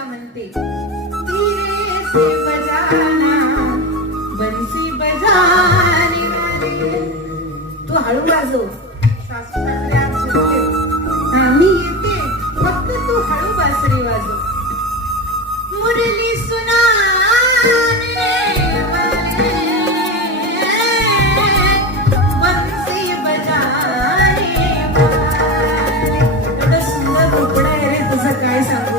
मला म्हणते धीरे से बजाना बंसी बजाने वाले. तू हळू वाजव. सासू सासरे आज झोपले. मी येते, फक्त तू हळू बासरी वाजव. मुरली सुनाने वाले बंसी बजाने वाले. एवढं सुंदर रोकडं आहे रे तुझं, काय सांगू.